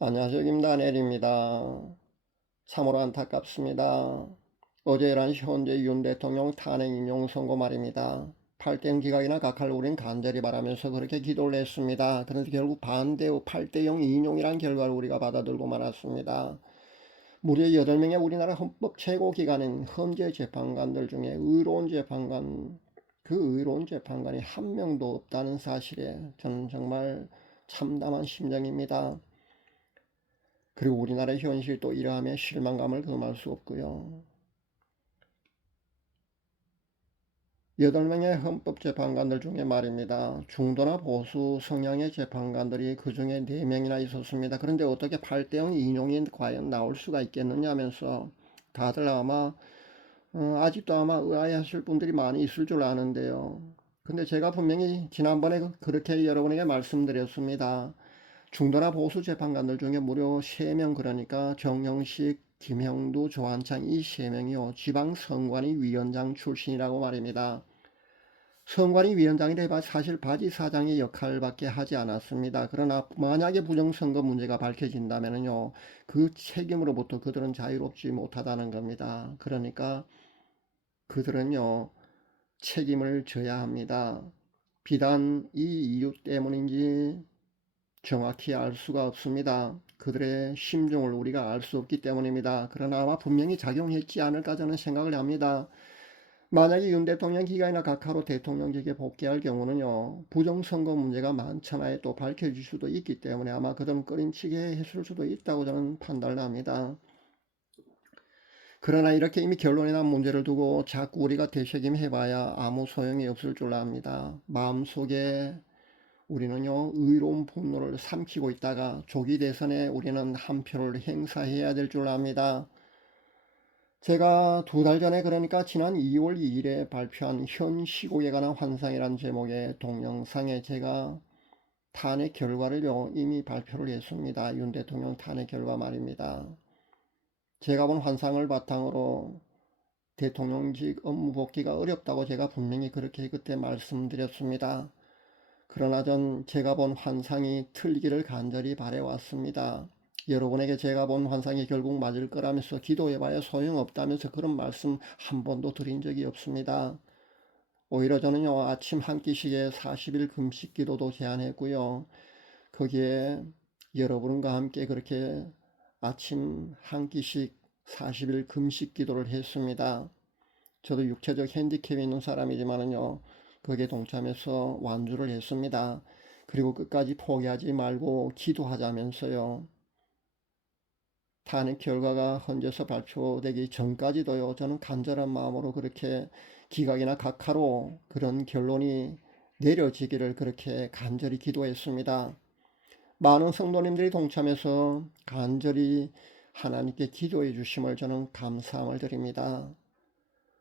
안녕하세요. 김다넬입니다. 참으로 안타깝습니다. 어제 11시 현재 윤 대통령 탄핵 인용 선고 말입니다. 팔대영 기각이나 각하를 우린 간절히 바라면서 그렇게 기도를 했습니다. 그런데 결국 반대 후 8대0 인용이란 결과를 우리가 받아들고 말았습니다. 무려 8명의 우리나라 헌법 최고기관인 헌재 재판관들 중에 의로운 재판관, 그 의로운 재판관이 한 명도 없다는 사실에 저는 정말 참담한 심정입니다. 그리고 우리나라의 현실도 이러함에 실망감을 금할 수 없고요. 8명의 헌법재판관들 중에 말입니다. 중도나 보수 성향의 재판관들이 그 중에 4명이나 있었습니다. 그런데 어떻게 8대0 인용이 과연 나올 수가 있겠느냐 하면서 다들 아마 아직도 아마 의아해하실 분들이 많이 있을 줄 아는데요. 근데 제가 분명히 지난번에 그렇게 여러분에게 말씀드렸습니다. 중도나 보수 재판관들 중에 무려 3명, 그러니까 정영식, 김형두, 조한창 이 3명이요. 지방선관위 위원장 출신이라고 말입니다. 선관위 위원장이라 사실 바지 사장의 역할밖에 하지 않았습니다. 그러나 만약에 부정선거 문제가 밝혀진다면요, 그 책임으로부터 그들은 자유롭지 못하다는 겁니다. 그러니까 그들은요, 책임을 져야 합니다. 비단 이 이유 때문인지 정확히 알 수가 없습니다. 그들의 심정을 우리가 알 수 없기 때문입니다. 그러나 아마 분명히 작용했지 않을까 저는 생각을 합니다. 만약에 윤 대통령 기간이나 각하로 대통령직에 복귀할 경우는요, 부정선거 문제가 많잖아요. 또 밝혀질 수도 있기 때문에 아마 그들은 꺼림칙에 했을 수도 있다고 저는 판단을 합니다. 그러나 이렇게 이미 결론이 난 문제를 두고 자꾸 우리가 되새김해봐야 아무 소용이 없을 줄 압니다. 마음속에 우리는요, 의로운 분노를 삼키고 있다가 조기 대선에 우리는 한 표를 행사해야 될 줄 압니다. 제가 2달 전에, 그러니까 지난 2월 2일에 발표한 현 시국에 관한 환상이란 제목의 동영상에 제가 탄핵 결과를요 이미 발표를 했습니다. 윤 대통령 탄핵 결과 말입니다. 제가 본 환상을 바탕으로 대통령직 업무 복귀가 어렵다고 제가 분명히 그렇게 그때 말씀드렸습니다. 그러나 전 제가 본 환상이 틀리기를 간절히 바래왔습니다. 여러분에게 제가 본 환상이 결국 맞을 거라면서 기도해봐야 소용없다면서 그런 말씀 한 번도 드린 적이 없습니다. 오히려 저는요, 아침 한 끼씩에 40일 금식 기도도 제안했고요. 거기에 여러분과 함께 그렇게 아침 한 끼씩 40일 금식 기도를 했습니다. 저도 육체적 핸디캡이 있는 사람이지만은요, 거기에 동참해서 완주를 했습니다. 그리고 끝까지 포기하지 말고 기도하자면서요, 탄핵 결과가 헌재에서 발표되기 전까지도요, 저는 간절한 마음으로 그렇게 기각이나 각하로 그런 결론이 내려지기를 그렇게 간절히 기도했습니다. 많은 성도님들이 동참해서 간절히 하나님께 기도해 주심을 저는 감사함을 드립니다.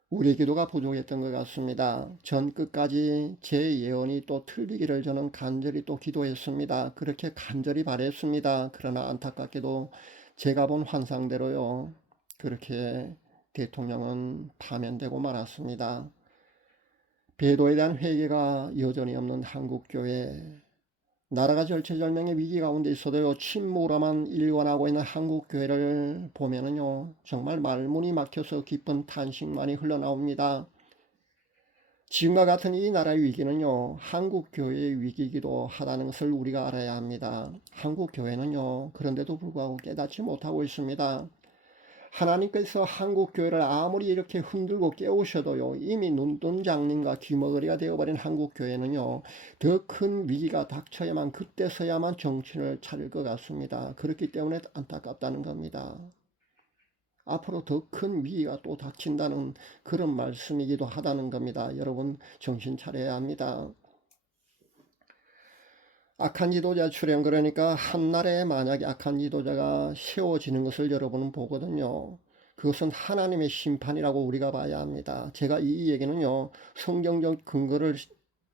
우리 기도가 부족했던 것 같습니다. 전 끝까지 제 예언이 또 틀리기를 저는 간절히 또 기도했습니다. 그렇게 간절히 바랬습니다. 그러나 안타깝게도 제가 본 환상대로요, 그렇게 대통령은 파면되고 말았습니다. 배도에 대한 회개가 여전히 없는 한국교회, 나라가 절체절명의 위기 가운데 있어도요, 침묵으로만 일관하고 있는 한국교회를 보면은요, 정말 말문이 막혀서 깊은 탄식만이 흘러나옵니다. 지금과 같은 이 나라의 위기는요, 한국교회의 위기이기도 하다는 것을 우리가 알아야 합니다. 한국교회는요, 그런데도 불구하고 깨닫지 못하고 있습니다. 하나님께서 한국교회를 아무리 이렇게 흔들고 깨우셔도요, 이미 눈뜬 장님과 귀머거리가 되어버린 한국교회는요, 더 큰 위기가 닥쳐야만, 그때서야만 정신을 차릴 것 같습니다. 그렇기 때문에 안타깝다는 겁니다. 앞으로 더 큰 위기가 또 닥친다는 그런 말씀이기도 하다는 겁니다. 여러분, 정신 차려야 합니다. 악한 지도자 출현, 그러니까 한날에 만약에 악한 지도자가 세워지는 것을 여러분은 보거든요. 그것은 하나님의 심판이라고 우리가 봐야 합니다. 제가 이 얘기는요, 성경적 근거를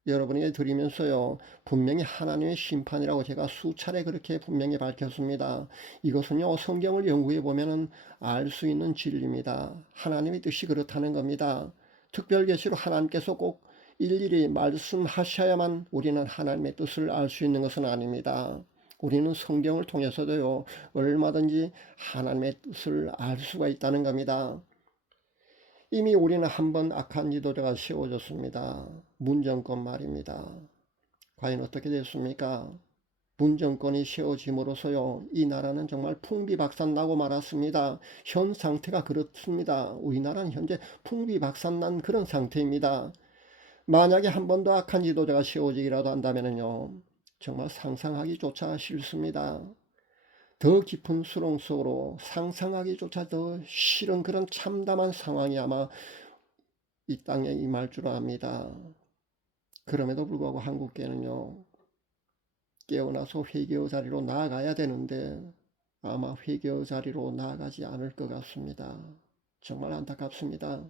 여러분에게 드리면서요, 분명히 하나님의 심판이라고 제가 수차례 그렇게 분명히 밝혔습니다. 이것은요, 성경을 연구해 보면은 알 수 있는 진리입니다. 하나님의 뜻이 그렇다는 겁니다. 특별계시로 하나님께서 꼭 일일이 말씀하셔야만 우리는 하나님의 뜻을 알 수 있는 것은 아닙니다. 우리는 성경을 통해서도요, 얼마든지 하나님의 뜻을 알 수가 있다는 겁니다. 이미 우리는 한 번 악한 지도자가 세워졌습니다. 문정권 말입니다. 과연 어떻게 됐습니까? 문정권이 세워짐으로써요, 이 나라는 정말 풍비박산나고 말았습니다. 현 상태가 그렇습니다. 우리나라는 현재 풍비박산난 그런 상태입니다. 만약에 한 번 더 악한 지도자가 세워지기라도 한다면요, 정말 상상하기조차 싫습니다. 더 깊은 수렁 속으로 상상하기조차 더 싫은 그런 참담한 상황이 아마 이 땅에 임할 줄 압니다. 그럼에도 불구하고 한국계는요, 깨어나서 회개의 자리로 나아가야 되는데 아마 회개의 자리로 나아가지 않을 것 같습니다. 정말 안타깝습니다.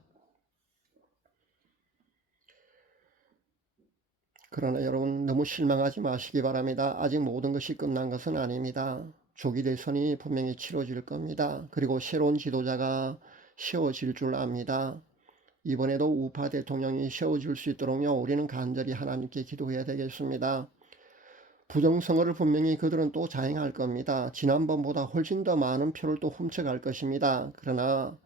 그러나 여러분 너무 실망하지 마시기 바랍니다. 아직 모든 것이 끝난 것은 아닙니다. 조기 대선이 분명히 치러질 겁니다. 그리고 새로운 지도자가 세워질 줄 압니다. 이번에도 우파 대통령이 세워질 수 있도록요, 우리는 간절히 하나님께 기도해야 되겠습니다. 부정선거를 분명히 그들은 또 자행할 겁니다. 지난번보다 훨씬 더 많은 표를 또 훔쳐갈 것입니다. 그러나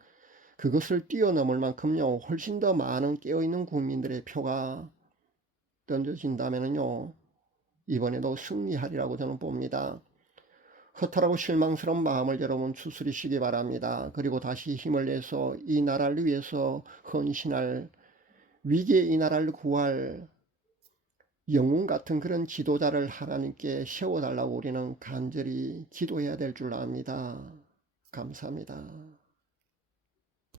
그것을 뛰어넘을 만큼요, 훨씬 더 많은 깨어있는 국민들의 표가 던져진다면요, 이번에도 승리하리라고 저는 봅니다. 허탈하고 실망스러운 마음을 여러분 추스리시기 바랍니다. 그리고 다시 힘을 내서 이 나라를 위해서 헌신할, 위기의 이 나라를 구할 영웅 같은 그런 지도자를 하나님께 세워달라고 우리는 간절히 기도해야 될 줄 압니다. 감사합니다.